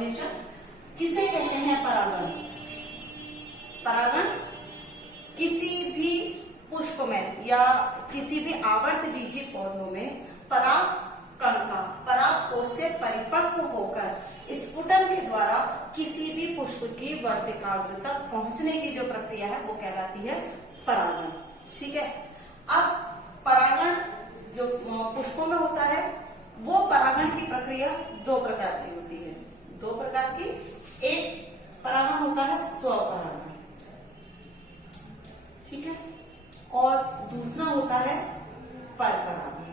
Pollination किसे कहते हैं परागण? परागण किसी भी पुष्प में या किसी भी आवर्तबीजी पौधों में परागकण का परागकोश से परिपक्व होकर स्फुटन के द्वारा किसी भी पुष्प की वर्तिकाग्र तक पहुंचने की जो प्रक्रिया है वो कहलाती है परागण। ठीक है। अब परागण जो पुष्पों में होता है वो परागण की प्रक्रिया दो प्रकार की होती है। दो प्रकार की, एक परागण होता है स्वपरागण, ठीक है, और दूसरा होता है परपरागण।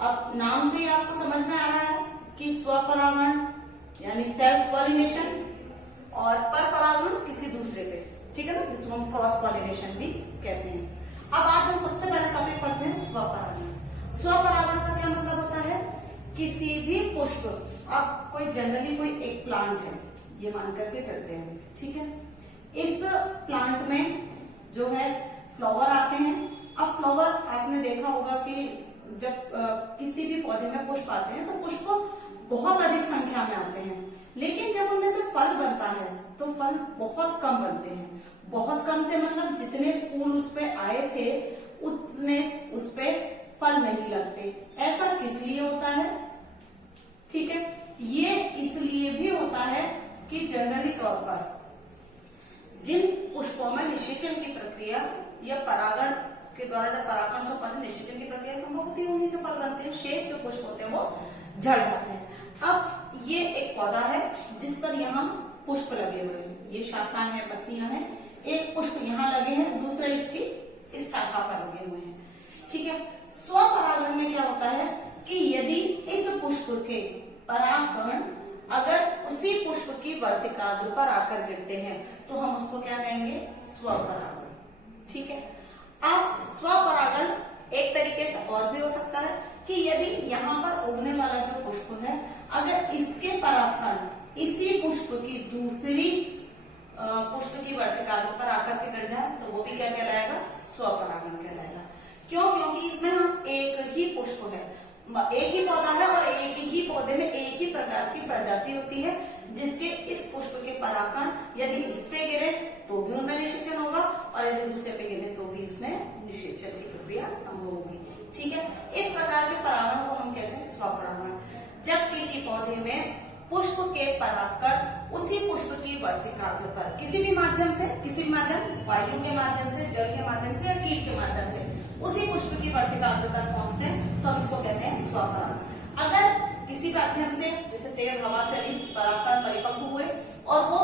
अब नाम से ही आपको समझ में आ रहा है कि स्वपरागण यानी सेल्फ पॉलिनेशन और परपरागण किसी दूसरे पे, ठीक है ना, जिसको हम क्रॉस पॉलिनेशन भी कहते हैं। अब आज हम सबसे पहले टॉपिक पढ़ते हैं स्वपरागण। स्वपरागण का क्या मतलब होता है? किसी भी पुष्प, अब कोई जनरली कोई एक प्लांट है ये मान करके चलते हैं, ठीक है, इस प्लांट में जो है फ्लावर आते हैं। अब फ्लावर आपने देखा होगा कि जब किसी भी पौधे में पुष्प आते हैं तो पुष्प बहुत अधिक संख्या में आते हैं, लेकिन जब उनमें से फल बनता है तो फल बहुत कम बनते हैं। बहुत कम से मतलब जितने फूल उस पे आए थे उतने उस पे फल नहीं लगते। ऐसा किस लिए होता है? ठीक है, ये इसलिए भी होता है कि जनरली तौर पर जिन पुष्पों में निषेचन की प्रक्रिया या परागण के द्वारा जब परागण हो पर निषेचन की प्रक्रिया संभव होती है, उन्हीं से फल बनते हैं। शेष जो पुष्प होते हैं वो झड़ जाते हैं। अब ये एक पौधा है जिस पर यहाँ पुष्प लगे हुए हैं, ये शाखाएं हैं, पत्तियां हैं, एक पुष्प यहाँ लगे हैं, दूसरा इसकी इस शाखा पर लगे हुए हैं, ठीक है। स्वपरागण में क्या होता है कि यदि इस पुष्प के परागकण अगर उसी पुष्प की वर्तिकाग्र पर आकर गिरते हैं तो हम उसको क्या कहेंगे? स्वपरागण, ठीक है। अब स्वपरागण एक तरीके से और भी हो सकता है कि यदि यहाँ पर उगने वाला जो पुष्प है अगर इसके परागकण इसी पुष्प की दूसरी पुष्प की वर्तिकाग्र पर आकर के गिर जाए तो वो भी क्या कहलाएगा? स्वपरागण कहलाएगा। क्यों? क्योंकि इसमें हम एक ही पुष्प है, एक ही पौधा है और एक ही पौधे में एक ही प्रकार की प्रजाति होती है, जिसके इस पुष्प के परागकण यदि इस पे गिरे तो भी उनमें निषेचन होगा और यदि दूसरे पे गिरे तो भी इसमें निषेचन की प्रक्रिया संभव होगी, ठीक है। इस प्रकार के परागण को हम कहते हैं स्वपरागण। जब किसी पौधे में पुष्प के परागकण उसी पुष्प की वर्तिकाग्र पर किसी भी माध्यम से, किसी भी माध्यम, वायु के माध्यम से, जल के माध्यम से या कीट के माध्यम से उसी पुष्प की वर्तिकाग्र तक पहुंचते हैं तो हम इसको कहते हैं स्वपरागण। अगर किसी माध्यम से जैसे तेज हवा चली, परागकण परिपक्व हुए और वो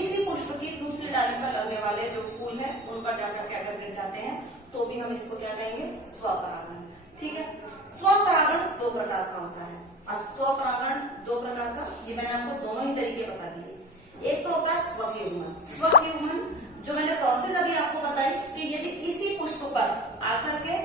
इसी पुष्प की दूसरी डाली पर लगने वाले जो फूल हैं उन पर जाकर के अगर गिर जाते हैं तो भी हम इसको क्या कहेंगे? स्वपरागण, ठीक है। स्वपरागण दो प्रकार का होता है। अब स्वपरागण दो प्रकार का, ये मैंने आपको दोनों ही तरीके बता दिए। एक तो होता है स्वयुग्मन। स्वयुग्मन जो मैंने प्रोसेस अभी आपको बताई कि यदि इसी पुष्प पर आकर के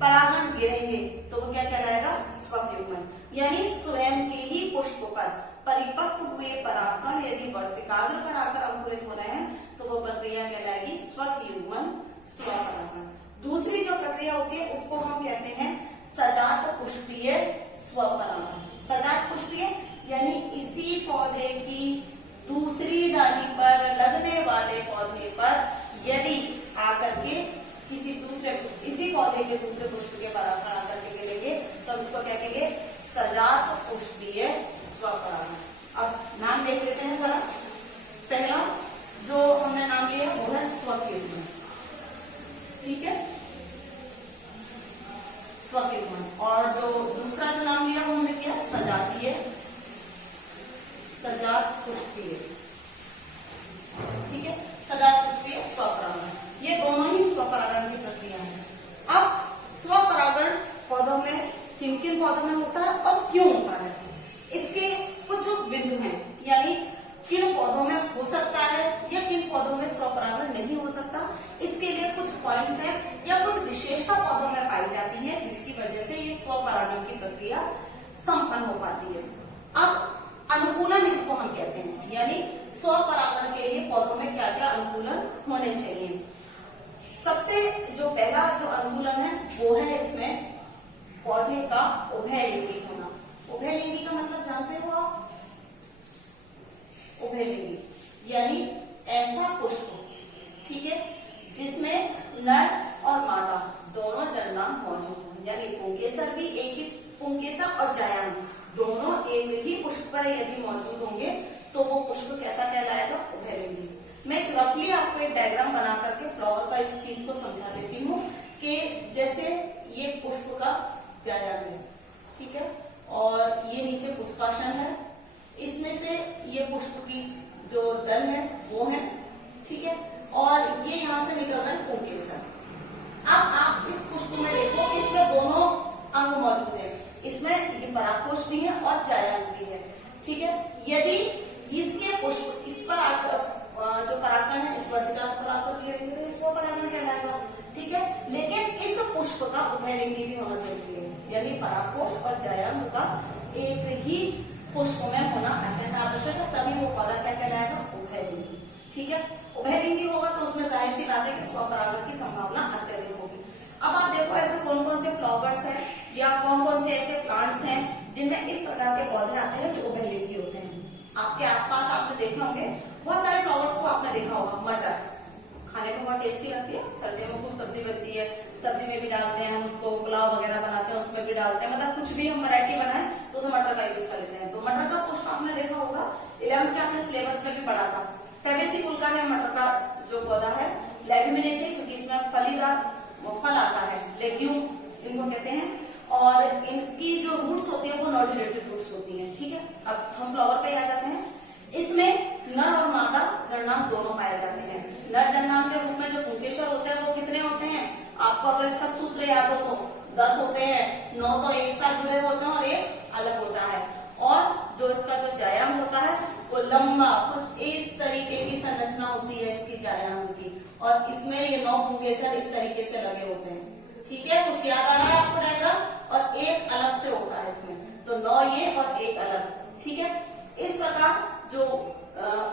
परागण गिरेंगे तो वो क्या कहलाएगा? स्वयुग्मन। यानी स्वयं के ही पुष्प पर परिपक्व हुए परागकण यदि वर्तिकाग्र पर आकर अंकुरित हो रहे हैं तो वो प्रक्रिया कहलाएगी स्वयुग्मन, स्वपरागण। दूसरी जो प्रक्रिया होती है उसको हम कहते हैं सजात पुष्पीय स्वपरागण। सजात पुष्पीय यानी इसी पौधे की दूसरी डाली पर लगने वाले पौधे पर यदि आकर के इसी पौधे के दूसरे पुष्प के परागकण आकर के गिरेंगे तो हम इसको क्या कहेंगे? सजात पुष्पीय स्वपरागण। अब नाम देख लेते हैं जरा। पहला जो हमने नाम लिया वो है स्वयुग्मन, ठीक है, स्वयुग्मन। और जो दूसरा जो नाम लिया वो हमने किया सजातीय, सजात पुष्पीय, ठीक है, सजात पुष्पीय स्वपरागण। ये दोनों ही स्वपरागण की प्रक्रिया है। अब स्वपरागण पौधों में किन किन पौधों में होता है और क्यों होता है, इसके कुछ बिंदु हैं, यानी किन पौधों में हो सकता है या किन पौधों में स्वपरागण नहीं हो सकता, इसके लिए कुछ पॉइंट्स हैं या कुछ विशेषता पौधों में पाई जाती है जिसकी वजह से ये स्वपरागण की प्रक्रिया संपन्न हो पाती है। अब अनुकूलन इसको हम कहते हैं, यानी स्वपरागण के लिए पौधों में क्या क्या अनुकूलन होने चाहिए। सबसे जो पहला जो अनुकूलन है वो है इसमें पौधे का उभयलिंगी होना। उभयलिंगी का मतलब जानते हो आप? पर यदि मौजूद होंगे तो वो पुष्प कैसा कहलाएगा? उभयलिंगी। मैं रफली आपको एक डायग्राम बना करके फ्लावर का इस चीज को समझा देती हूँ कि जैसे ये पुष्प का जायम है, ठीक है, और ये नीचे पुष्पासन है, इसमें से ये पुष्प की जो दल है वो है, ठीक है, और ये यहाँ से निकल रहा है पुंकेसर। अब आप इस पुष्प में देखो, इसमें दोनों अंग मौजूद है, इसमें ये परागकोश भी है और जायम भी है, ठीक है। यदि इसके पुष्प इस पर जो परागकण है इस वर्तिकाल परागकण गिरेंगे तो इसको परागण कहलाएगा, ठीक है। लेकिन इस पुष्प का उभयलिंगी भी होना चाहिए, यानी परागकोश और जायम का एक ही पुष्प में होना अत्यंत आवश्यक है, तभी वो पौधा क्या कहलाएगा? उभयलिंगी, ठीक है। उभयलिंगी होगा तो उसमें जाहिर सी बात है कि स्वपरागण की संभावना अत्यधिक होगी। अब आप देखो ऐसे कौन कौन से फ्लावर्स हैं या कौन कौन से ऐसे प्लांट्स हैं जिनमें इस प्रकार के पौधे आते हैं जो उभयलिंगी होते हैं। आपके आसपास आपने देखे होंगे बहुत सारे फ्लावर्स को आपने देखा होगा। मटर खाने में बहुत टेस्टी लगती है, सर्दियों में खूब सब्जी बनती है, सब्जी में भी डालते हैं हम उसको, पुलाव वगैरह बनाते हैं उसमें भी डालते हैं, मतलब कुछ भी हम वैरायटी बनाए तो उसमें मटर का यूज कर लेते हैं। तो मटर का पुष्प आपने देखा होगा, 11th के आपने सिलेबस में भी पढ़ा था। फेबेसी कुल का है मटर का जो पौधा है, लेग्यूमिनेसी क्योंकि इसमें फलीदार फल आता है, लेग्यूम इनको कहते हैं, और इनकी जो रूट्स होती है वो नॉड्यूलेटेड रूट्स होती हैं, ठीक है। अब हम फ्लावर पे आ जाते हैं। इसमें नर और मादा जननांग दोनों पाए जाते हैं। नर जननांग के रूप में जो पुंकेसर होते हैं वो कितने होते हैं? आपको अगर इसका सूत्र याद हो तो 10 होते हैं, 9 तो एक साथ जुड़े होते हैं और एक अलग होता है। और जो इसका जो जायम होता है वो लंबा कुछ इस तरीके की संरचना होती है इसकी जायम की, और इसमें ये 9 पुंकेसर इस तरीके से लगे होते हैं, ठीक है। कुछ याद आ रहा है आपको डायग्राम? और एक अलग से होता है इसमें, तो 9 ये और एक अलग, ठीक है। इस प्रकार जो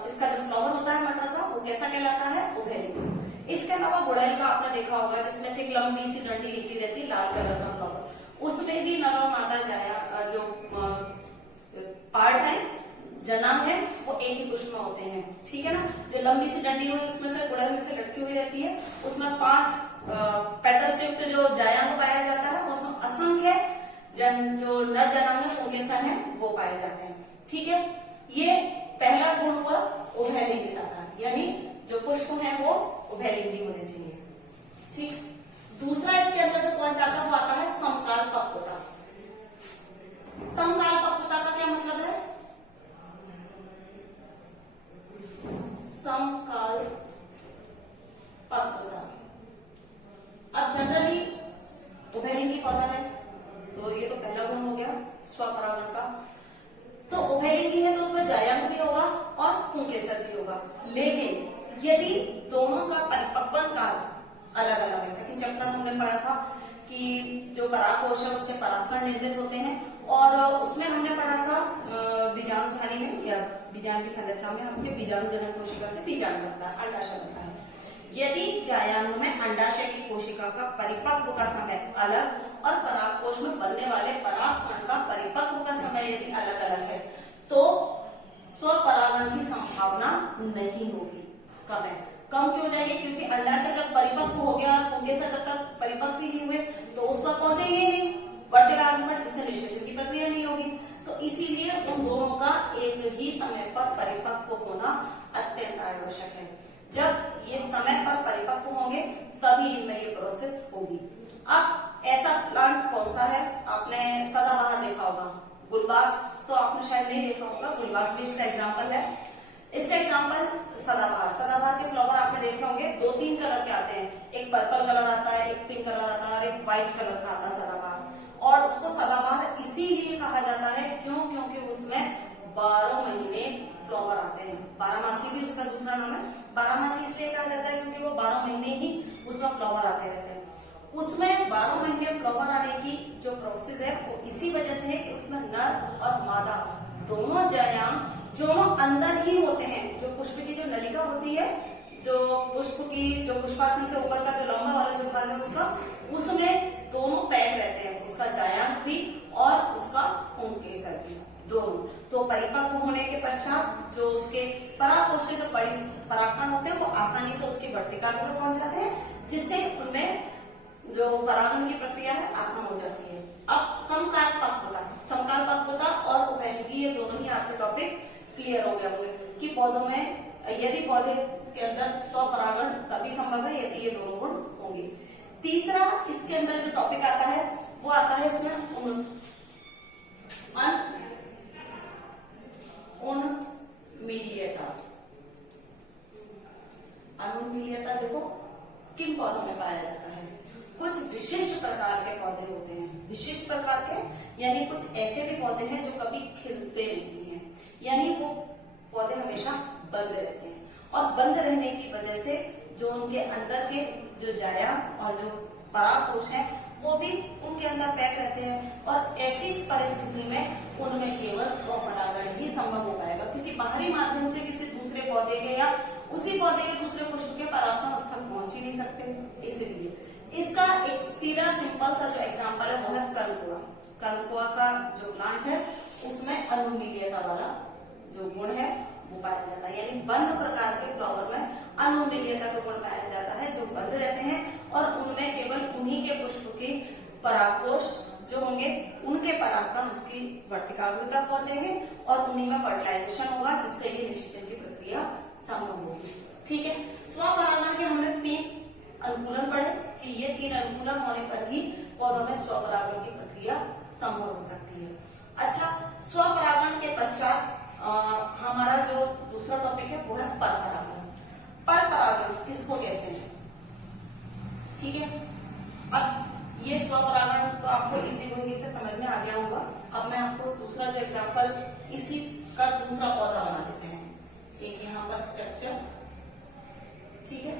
इसका जो फ्लावर होता है मटर का वो कैसा कहलाता है? उभयलिंगी। इसके अलावा गुड़ैल का आपने देखा होगा जिसमें से एक लंबी सी डंडी निकली रहती है, लाल कलर का फ्लावर, उसमें भी नर और मादा जाया जो पार्ट है जनांग है वो एक ही पुष्प में होते हैं, ठीक है ना। जो लंबी सी डंडी हुई उसमें से गुड़ैल में से लटकी हुई रहती है, उसमें 5 पेटल से युक्त जो जायांग पाया जाता है, उसमें असंख्य जो नर जनांग है पुंकेसर है वो पाए जाते हैं, ठीक है। ये पहला गुण हुआ उभयलिंगिता का, यानी जो पुष्प है वो उभयलिंगी होने चाहिए, ठीक। दूसरा इसके अंदर जो पॉइंट आता है वो आता है समकाल पक्वता। समकाल पक्वता का क्या मतलब है? समकाल पक्वता। अब जनरली उभयलिंगी पौधा है तो ये तो पहला गुण हो गया स्वपरागण का। तो उभयलिंगी है तो उसमें जायंग भी होगा और पुंकेसर भी होगा, लेकिन यदि दोनों का परिपक्वन काल अलग अलग है, सेकंड चैप्टर में हमने पढ़ा था कि जो परागकोश है उससे परागकण निर्मित होते हैं, और उसमें हमने पढ़ा था बीजाणुधानी में या बीजाणु की संरचना में हमने बीजाणु जनक कोशिका से बीजाणु बनता है, अंडाशय बनता है। यदि जायांग में अंडाशय की कोशिका का परिपक्व का समय अलग और परागकोश में बनने वाले परागकण का परिपक्व का समय यदि अलग अलग है तो स्वपरागण की संभावना नहीं होगी, कम है। कम क्यों हो जाएगी? क्योंकि अंडाशय जब परिपक्व हो गया और पुंकेसर जब तक परिपक्व ही नहीं हुए तो उस पर पहुंचेंगे ही नहीं वर्तिकाल पर, जिससे निषेचन की प्रक्रिया नहीं होगी। तो इसीलिए उन दोनों का एक ही समय पर परिपक्व होना अत्यंत आवश्यक है। जब ये समय पर परिपक्व होंगे तभी इनमें ये प्रोसेस होगी। अब ऐसा प्लांट कौन सा है? आपने सदाबहार देखा होगा, गुलबास तो आपने शायद नहीं देखा होगा, गुलबास भी इसका एग्जाम्पल है। इसका एग्जाम्पल सदाबहार। सदाबहार के फ्लावर आपने देखे होंगे 2-3 कलर के आते हैं, एक पर्पल कलर आता है, एक पिंक कलर आता है और एक व्हाइट कलर का आता है सदाबहार। और उसको सदाबहार इसीलिए कहा जाता है क्यों? क्योंकि उसमें 12 महीने फ्लावर आते हैं। 12मासी भी उसका दूसरा नाम है। 12मासी इसलिए कहा जाता है क्योंकि वो 12 महीने ही उसमें फ्लावर आते रहते हैं। उसमें 12 महीने फ्लावर आने की जो प्रोसेस है वो इसी वजह से है कि उसमें नर और मादा दोनों जायांग दोनों अंदर ही होते हैं। जो पुष्प की जो नलिका होती है, जो पुष्प की जो पुष्पासन से ऊपर का जो लंबा वाला जो भाग है उसका, उसमें दोनों पैड रहते हैं, उसका जायांग भी और उसका पुंकेसर भी, दोनों। तो परिपक्व होने के पश्चात जो उसके परागकोश से जो परागकण होते हैं वो आसानी से उसकी वर्तिकाल पर पहुंच जाते हैं, जिससे उनमें जो परागण की प्रक्रिया है आसान हो जाती है। अब समकाल पक्वता और उभयलिंगी, ये दोनों ही आपके टॉपिक क्लियर हो गए होंगे कि पौधों में यदि पौधे के अंदर स्वपरागण तभी संभव है यदि ये दोनों गुण होंगे। तीसरा इसके अंदर जो टॉपिक आता है वो आता है इसमें अनुमीलियता। अनुमीलियता देखो किन पौधों में पाया जाता है? कुछ विशिष्ट प्रकार के पौधे होते हैं। विशिष्ट प्रकार के यानी कुछ ऐसे भी पौधे हैं जो कभी खिलते नहीं हैं, यानी वो पौधे हमेशा बंद रहते हैं और बंद रहने की वजह से जो उनके अंदर के जो जाया और जो परागकोश है वो भी उनके अंदर पैक रहते हैं और ऐसी परिस्थिति में उनमें केवल स्वपरागण ही संभव हो पाएगा, क्योंकि बाहरी माध्यम से किसी दूसरे पौधे के या उसी पौधे के दूसरे पुष्प के परागकण उस तक पहुंच ही नहीं सकते। इसलिए इसका एक सीधा सिंपल सा जो एग्जाम्पल है वो है कनकुआ। कनकुआ का जो प्लांट है उसमें अनुमीलियता वाला जो गुण है वो पाया जाता है, यानी बंद प्रकार के फ्लावर में अनुमीलियता का गुण पाया जाता है, जो बंद रहते हैं और उनमें केवल उन्हीं के पुष्प की परागकोश जो होंगे उनके परागकण उसकी वर्तिकाग्र तक पहुंचेंगे और उन्हीं में फर्टिलाइजेशन होगा, जिससे ये निषेचन की प्रक्रिया संभव होगी। ठीक है, स्वपरागण के हमने 3 अनुकूलन पढ़े कि ये 3 अनुकूलन होने पर ही पौधों में स्वपरागण की प्रक्रिया संभव हो सकती है। अच्छा, स्वपरागण के पश्चात हमारा जो दूसरा टॉपिक है वो है परपरागण। परपरागण किसको कहते हैं? ठीक है, अब ये स्वपरागण तो आपको इजी वे से समझ में आ गया होगा। अब मैं आपको दूसरा जो एग्जांपल इसी का दूसरा पौधा बना देते हैं। एक यहाँ पर स्ट्रक्चर, ठीक है,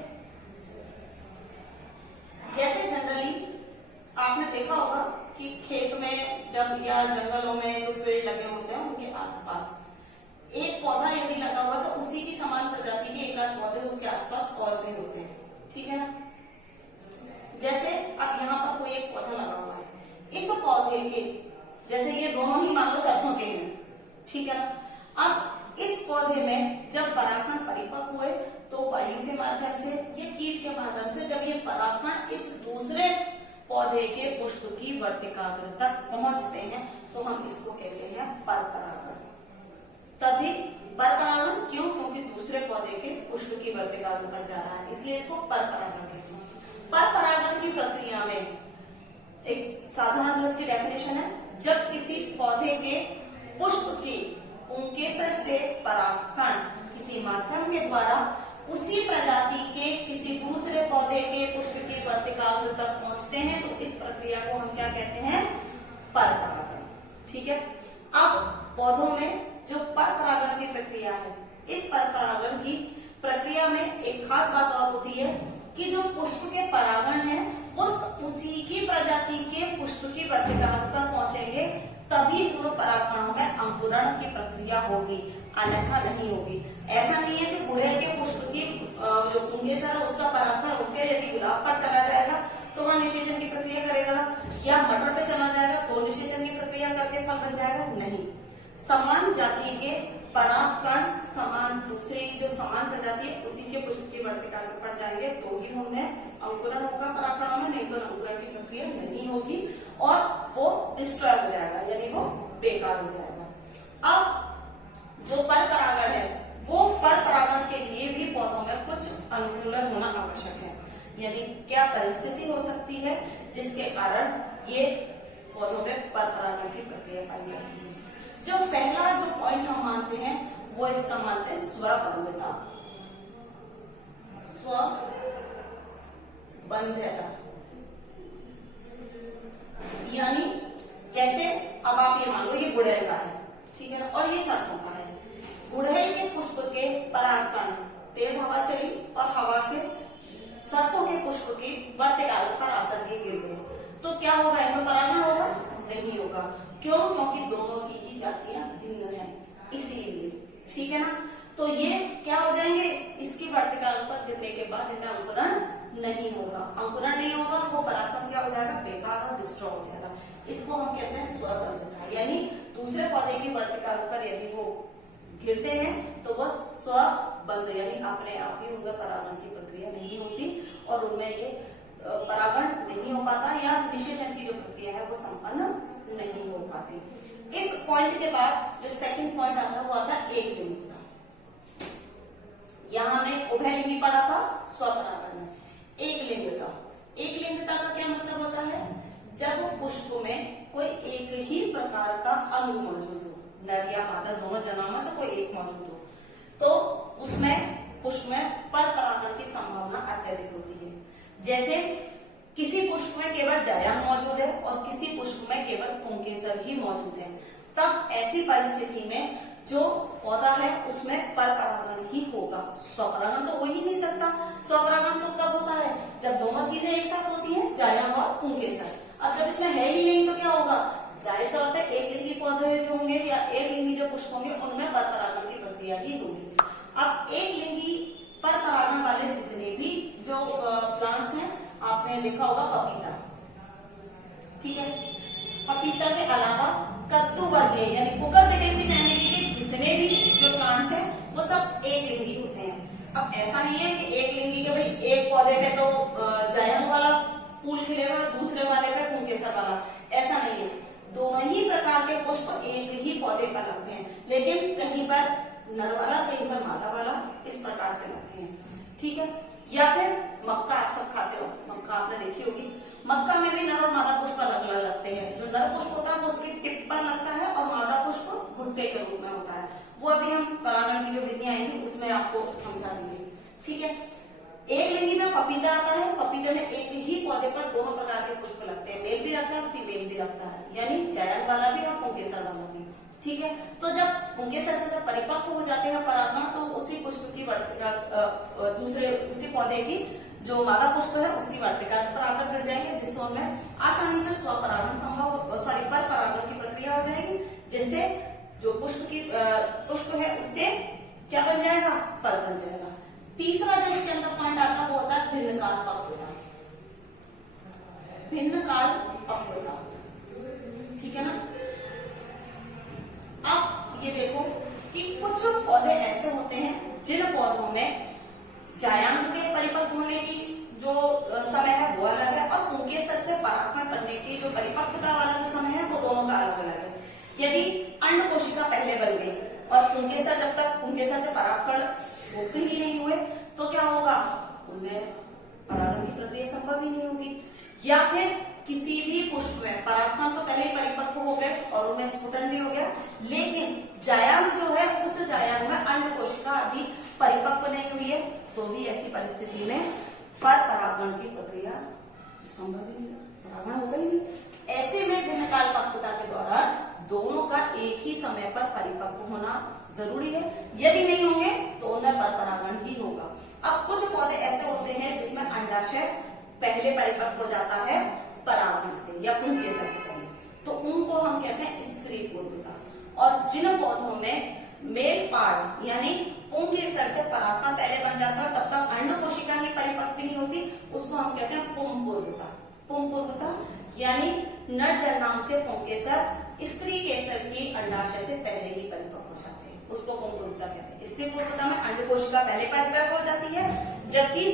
जैसे जनरली आपने देखा होगा कि खेत में जब या जंगलों में जो पेड़ लगे होते हैं उनके आसपास एक पौधा यदि लगा हुआ तो उसी की समान प्रजाति के एक आध पौधे उसके आसपास और भी होते हैं, ठीक है ना। जैसे अब यहाँ पर कोई एक पौधा लगा हुआ है, इस पौधे के जैसे ये दोनों ही मान लो सरसों के हैं, ठीक है ना। अब इस पौधे में जब परागकण परिपक्व हुए तो वायु के माध्यम से या कीट के माध्यम से जब ये परागकण इस दूसरे पौधे के पुष्प की वर्तिकाग्र तक पहुंचते हैं तो हम इसको कहते हैं परपरागण। तभी परपरागण क्यों? क्योंकि दूसरे पौधे के पुष्प की वर्तिकाग्र पर जा रहा है, इसलिए इसको परपरागण कहते हैं। परपरागण की प्रक्रिया में एक साधारण जो इसकी डेफिनेशन है, जब किसी पौधे के पुष्प की पुंकेसर से परागकण किसी माध्यम के द्वारा उसी प्रजाति के किसी दूसरे पौधे के पुष्प की वर्तिकाग्र तक पहुंचते हैं तो इस प्रक्रिया को हम क्या कहते हैं? परपरागण। ठीक है, अब पौधों में जो परपरागण की प्रक्रिया है, इस परपरागण की प्रक्रिया में एक खास बात और होती है कि जो पुष्प के परागण है उसी की प्रजाति के पुष्प की वर्तिकाग्र पर पहुंचेंगे तभी उन परागकणों में अंकुरण की प्रक्रिया होगी, अन्यथा नहीं होगी। ऐसा नहीं है कि गुड़हल के पुष्प की जो पुंकेसर है उसका परागकण उठ के यदि गुलाब पर चला जाएगा तो वह निषेचन की प्रक्रिया करेगा, या मटर पे चला जाएगा तो निषेचन की प्रक्रिया करके फल बन जाएगा। नहीं, समान जाति के परागकण समान दूसरे जो समान प्रजाति है उसी के पुष्प की वर्तिकाग्र पर जाएंगे तो ही उनमें अंकुरण होगा परागकणों में, नहीं तो अंकुरण की प्रक्रिया नहीं होगी और वो डिस्ट्रॉय हो जाएगा, यानी वो बेकार हो जाएगा। अब जो परपरागण है वो परपरागण के लिए भी पौधों में कुछ अनुकूलन होना आवश्यक है, यानी क्या परिस्थिति हो सकती है जिसके कारण ये पौधों में परपरागण की प्रक्रिया पाई जाती है। जो पहला जो पॉइंट हम मानते हैं वो इसका मानते हैं स्वबंधता। स्वबंधता यानी जैसे अब आप ये मान लो ये गुड़हल का है, ठीक है ना, और ये सरसों का है। गुड़हल के पुष्प के परागकण तेज हवा चली और हवा से सरसों के पुष्प की वर्तिकाग्र पर आकर के गिर गए तो क्या होगा? इनमें परागण होगा? नहीं होगा। क्यों? क्योंकि दोनों की ही जातियां भिन्न हैं, इसीलिए। ठीक है ना, तो ये क्या हो जाएंगे? इसकी वर्तिकाग्र पर गिरने के बाद इनमें अंकुरण नहीं होगा। अंकुरण नहीं होगा, वो परागकण क्या हो जाएगा? बेकार और डिस्ट्रॉय हो जाएगा। इसको हम कहते हैं स्वबंधता, यानी दूसरे पौधे की वर्तिकाग्र पर यदि वो गिरते हैं तो वह स्वबंध यानी अपने आप ही उनमें परागण की प्रक्रिया नहीं होती और उनमें ये परागण नहीं हो पाता या निषेचन की जो प्रक्रिया है वो संपन्न पाती। इस पॉइंट के बाद जो सेकंड पॉइंट आता है वो आता है एक लिंग का। यहां हमने उभयलिंगी पढ़ा था स्वपरागण में। एक लिंगता, एक लिंगता का क्या मतलब होता है? जब पुष्प में कोई एक ही प्रकार का अंग मौजूद हो, नर या मादा दोनों जन्मों में से कोई एक मौजूद हो, तो उसमें पुष्प में पर परागण की संभावना अत्यधिक होती है। जैसे किसी पुष्प में केवल जायांग मौजूद है और किसी पुष्प में केवल पुंकेसर ही मौजूद है, तब ऐसी परिस्थिति में जो पौधा है उसमें पर परागण ही होगा। स्वपरागण तो हो ही नहीं सकता। स्वपरागण तो कब होता है? जब दोनों चीजें एक साथ होती हैं, जायांग और पुंकेसर। अब जब इसमें है ही नहीं तो क्या होगा? जाहिर तौर पर एक लिंगी पौधे जो होंगे या एक लिंगी जो पुष्प होंगे उनमें पर परागण की प्रक्रिया ही होगी। अब एक लिंगी पर परागण वाले जितने भी जो प्लांट्स हैं, आपने देखा होगा पपीता, ठीक है, पपीता के अलावा कद्दू वर्गीय यानी कुकुरबिटेसी फैमिली के जितने भी जो प्लांट्स हैं वो सब एक लिंगी होते हैं। अब ऐसा नहीं है कि एक लिंगी के भाई एक पौधे पे तो जायंग वाला फूल खिलेगा और दूसरे वाले पे पुंकेसर वाला, ऐसा नहीं है। दोनों ही प्रकार के पुष्प एक ही पौधे पर लगते हैं, लेकिन कहीं पर नर वाला कहीं पर मादा वाला, इस प्रकार से लगते हैं, ठीक है। या फिर मक्का आप सब खाते हो, मक्का आपने देखी होगी, मक्का में भी नर और मादा पुष्प अलग अलग लगते हैं। जो नर पुष्प होता है वो उसकी टिप पर लगता है और मादा पुष्प भुट्टे के रूप में होता है। वो अभी हम परागण की जो विधियां आएंगी उसमें आपको समझा देंगे, ठीक है। एक लिंगी में पपीता आता है, पपीते में एक ही पौधे पर दोनों प्रकार के पुष्प लगते हैं, मेल भी लगता है फीमेल भी लगता है, यानी जायंग वाला भी और पुंकेसर वाला भी, ठीक है। तो जब पुंकेसर से जब परिपक्व हो जाते हैं परागण, तो उसी पुष्प की वर्तिका दूसरे उसी पौधे की जो मादा पुष्प है उसकी वर्तिका पर आकर गिर जाएंगे, जिससे उनमें आसानी से स्वपरागण संभव पर परागण की प्रक्रिया हो जाएगी, जिससे जो पुष्प है उससे क्या बन जाएगा? फल बन जाएगा। तीसरा जो इसके अंदर पॉइंट आता है वो होता है भिन्न काल पक्वता। भिन्न काल पक्वता, ठीक है ना। अब ये देखो कि कुछ पौधे ऐसे होते हैं जिन पौधों में जायांग के परिपक्व होने की जो समय है वो अलग है, और पुंकेसर से परागण करने की जो परिपक्वता वाला जो समय है वो दोनों का अलग अलग है। यदि अंड कोशिका पहले बन गई और पुंकेसर जब तक पुंकेसर से परागण होते ही नहीं हुए तो क्या होगा? उनमें परागण की प्रक्रिया संभव ही नहीं होगी। या फिर किसी भी पुष्प में परागण तो पहले ही परिपक्व हो गए और उनमें स्फुटन भी हो गया, लेकिन जायांग जो है उस जायांग में अंड कोशिका अभी परिपक्व नहीं हुई है, तो भी ऐसी परिस्थिति में पर परागण की प्रक्रिया संभव ही नहीं, परागण होगा ही नहीं। ऐसे में भिन्न काल पक्वता के दौरान दोनों का एक ही समय पर परिपक्व होना जरूरी है। यदि नहीं होंगे तो उनमें पर परागण ही होगा। अब कुछ पौधे ऐसे होते हैं जिसमें अंडाशय पहले परिपक्व हो जाता है परागण से या पुंकेसर से पहले, तो उनको हम कहते हैं स्त्री पूर्वता। और जिन पौधों में मेल पार्ट यानी पुंकेसर से परागण पहले बन जाता है तब तक अंड कोशिका ही परिपक्व नहीं होती, उसको हम कहते हैं पुंपूर्वता। पुंपूर्वता यानी नर जन्म से पुंकेसर स्त्री केसर की अंडाशय से पहले ही परिपक्व हो जाते हैं, उसको पुंपूर्वता कहते हैं। स्त्री पूर्वता में अंड कोशिका पहले परिपक्व हो जाती है, जबकि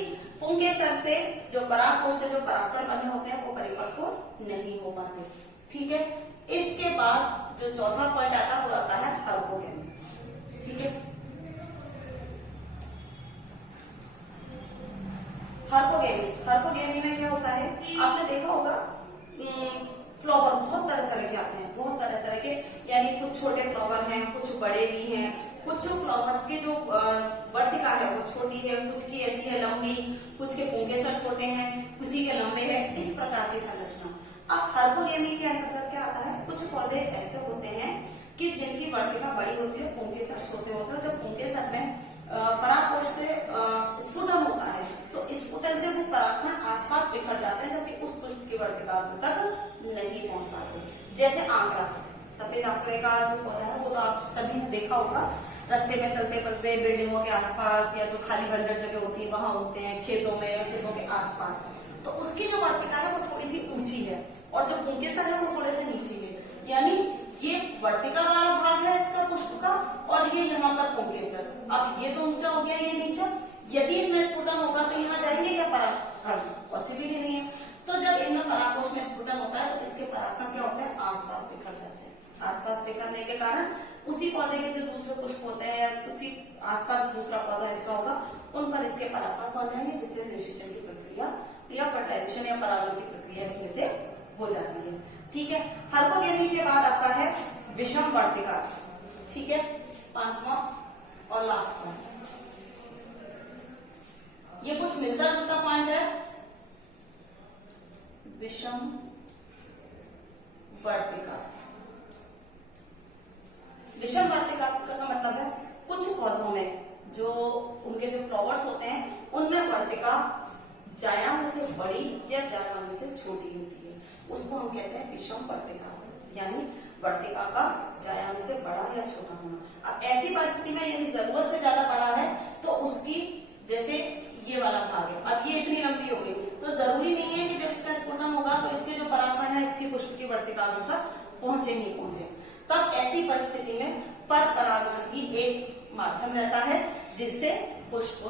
पुंकेसर से जो परागकोश से जो परागकण बने होते हैं वो परिपक्व नहीं हो पाते, ठीक है। इसके बाद जो चौथा पॉइंट आता है वो आता है हर्कोगेमी, ठीक है। हर्कोगेमी में क्या होता है? आपने देखा होगा फ्लावर बहुत तरह तरह के आते हैं, बहुत तरह तरह के, यानी कुछ छोटे फ्लावर हैं, कुछ बड़े भी हैं, कुछ फ्लावर्स के जो वर्तिका है वो छोटी है, कुछ की ऐसी है लंबी, कुछ के पुंकेसर छोटे हैं, किसी के लंबे हैं, इस प्रकार की संरचना। अब हर्कोगेमी के अंतर्गत क्या आता है? कुछ पौधे ऐसे होते हैं कि जिनकी वर्तिका बड़ी होती है, पुंकेसर छोटे होते हैं। जब पुंकेसर में परागकोश से स्फुटन होता है तो स्फुटन से वो परागकण आसपास बिखर जाते हैं, जबकि उस पुष्प की वर्तिका तक नहीं पहुंच पाते। जैसे आंकड़ा, सफेद आंकड़े का जो पौधा है वो तो आप सभी ने देखा होगा, रास्ते में चलते चलते बिल्डिंगों के आसपास या जो खाली बंजर जगह होती है वहां होते हैं, खेतों में या खेतों के आसपास, तो उसकी जो वर्तिका है वो थोड़ी सी ऊंची है और जो पुंकेसर है वो थोड़े से नीचे है, यानी ये वर्तिका वाला भाग है इसका पुष्प का और ये यहाँ पर पुंकेसर। अब ये तो ऊंचा हो गया, ये नीचा, यदि इसमें स्फुटन होगा तो यहाँ जाएंगे क्या परागकण? पॉसिबिलिटी नहीं है। तो जब इनमें परागकोश में स्फुटन होता है तो इसके परागकण क्या होते हैं? आसपास बिखर जाते हैं। आसपास बिखरने के कारण उसी पौधे के जो दूसरे पुष्प होते हैं या उसी आसपास जो दूसरा पौधा इसका होगा उन पर इसके परागण पहुंच जाएंगे, जिससे निषेचन की प्रक्रिया या फर्टिलाइजेशन या परागण की प्रक्रिया इसमें से हो जाती है। ठीक है, हाइपोगेमी के बाद आता है विषम वर्तिका। ठीक है, पांचवा और लास्ट पॉइंट, ये कुछ मिलता जुलता पॉइंट है। विषम वर्तिका, विषम वर्तिका का मतलब है कुछ पौधों में जो उनके जो फ्लावर्स होते हैं उनमें वर्तिका जायाम से बड़ी या जायाम से छोटी होती है, उसको हम कहते हैं विषम वर्तिका, यानी वर्तिका का जायाम से बड़ा या छोटा होना। अब ऐसी परिस्थिति में यदि जरूरत से ज्यादा बड़ा है तो उसकी, जैसे ये वाला भाग है, अब ये इतनी लंबी हो गई तो जरूरी नहीं है कि जब इसका स्फुटन होगा तो इसके जो परागकण है इसकी पुष्प की वर्तिका तक पहुंचे ही पहुंचे। तब ऐसी परिस्थिति में पर परागण ही एक माध्यम रहता है जिससे पुष्प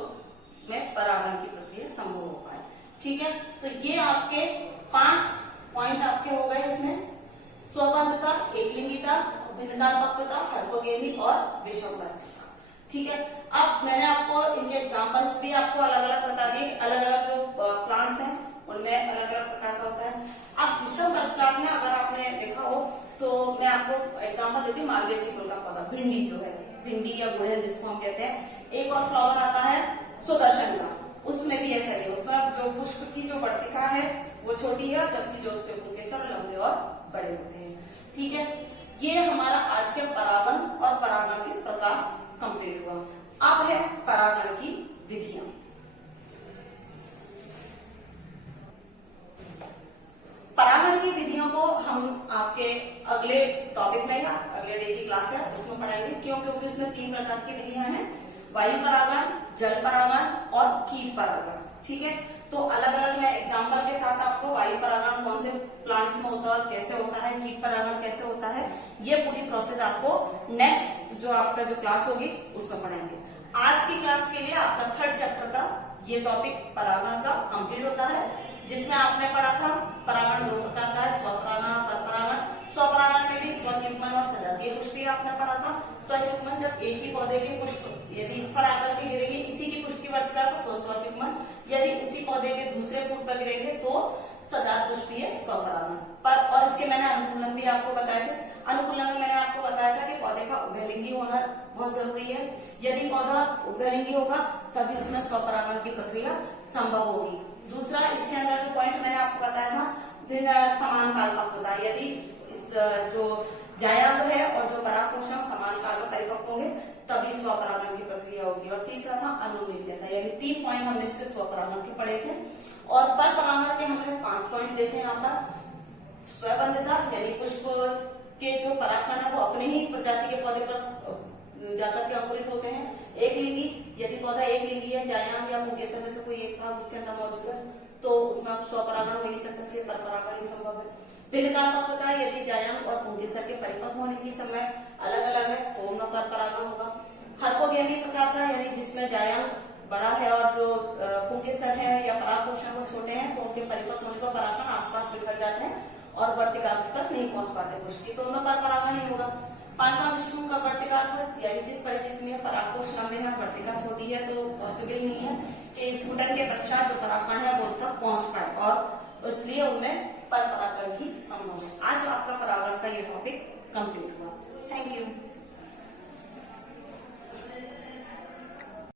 में परागण की प्रक्रिया संभव हो पाए। ठीक है, तो ये आपके 5 पॉइंट आपके हो गए इसमें, स्वबंधता, एकलिंगिता, भिन्नतापकता, हाइपोगेमी और विषम वर्तिका। ठीक है, अब मैंने आपको इनके एग्जांपल्स भी आपको अलग अलग बता दिए कि अलग अलग जो प्लांट्स हैं उनमें अलग अलग प्रकार का होता है। अब विषम वर्तिका में अगर आपने देखा हो तो मैं आपको एग्जांपल देती हूँ, मालवेसी फूल का पौधा, भिंडी जो है, भिंडी या गुड़हल जिसको हम कहते हैं। एक और फ्लावर आता है सुदर्शन का, उसमें भी ऐसा है, उसमें जो पुष्प की जो वर्तिका है वो छोटी है, जबकि जो उसके पुंकेसर लंबे और बड़े होते हैं। ठीक है, ये हमारा आज के परागण और परागण के प्रकार कंप्लीट हुआ। अब है परागण की विधियां। परागण की विधियों को हम आपके अगले टॉपिक में या अगले डे की क्लास है उसमें पढ़ाएंगे। क्यों? क्योंकि उसमें 3 प्रकार की विधियां हैं, वायु परागण, जल परागण और कीट परागण। ठीक है, तो अलग अलग मैं एग्जांपल के साथ आपको वायु परागण कौन से प्लांट्स में होता है, कैसे होता है, कीट परागण कैसे होता है, ये पूरी प्रोसेस आपको नेक्स्ट जो आपका जो क्लास होगी उसमें पढ़ाएंगे। आज की क्लास के लिए आपका 3rd चैप्टर का ये टॉपिक परागण का कंप्लीट होता है, जिसमें आपने पढ़ा था परागण 2 प्रकार का है, स्वपरागण, परपरागण। स्वपरागण में भी स्वयुग्मन और सजातीय पुष्पीय आपने पढ़ा था। स्वयुग्मन जब एक ही पौधे के पुष्प यदि इस पर आकर के गिरेंगे इसी की पुष्प की वर्तिका पर तो स्वयुग्मन, यदि उसी पौधे के दूसरे फूल पर गिरेंगे तो सजात पुष्पीय स्वपरागण। पर और इसके मैंने अनुकूलन भी आपको बताए थे। अनुकूलन में मैंने आपको बताया था कि पौधे का उभयलिंगी होना बहुत जरूरी है, यदि पौधा उभयलिंगी होगा तभी उसमें स्वपरागण की प्रक्रिया संभव होगी। दूसरा, इसके अंदर जो पॉइंट मैंने आपको बताया था भिन्न समान काल का होता है, यदि इस जो जायांग है और जो परागकोशम समान काल में परिपक्व होंगे तभी स्वपरागण की प्रक्रिया होगी। और तीसरा था अनुमिलियता, यानी 3 पॉइंट हमने इसके स्वपरागण के पढ़े थे। और पर परागण के हमने 5 पॉइंट देखे यहाँ पर। स्वबंधता, यानी पुष्प के जो परागकण है वो अपने ही प्रजाति के पौधे पर जाकर के अंकुरित होते हैं। एक लिंगी, यदि पौधा एक लिंगी है, जायांग या पुंकेसर में से कोई एक भाग उसके अंदर मौजूद है तो उसमें स्वपरागण हो नहीं सकता, इसलिए परपरागण ही संभव है। भिन्नतापकता, यदि जायांग और पुंकेसर के परिपक्व होने की समय अलग अलग है तो उनमें परपरागण होगा। हाइपोगेमी प्रकार का, यानी जिसमें जायांग बड़ा है और जो पुंकेसर है या परागकोशम वो छोटे हैं तो उनके परिपक्व होने पर परागकण आसपास बिखर जाते हैं और वर्तिका तक नहीं पहुंच पाते पुष्प की, तो उनमें परपरागण ही होगा। 5वां विषम का वर्तिका, यानी जिस परिस्थिति में परागकोश लंबे हैं, वर्तिका छोटी है तो पॉसिबल नहीं है कि स्फुटन के पश्चात जो परागकण है वो उस तक पहुंच पाए और इसलिए उनमें परपरागण ही संभव है। आज आपका परागण का ये टॉपिक कंप्लीट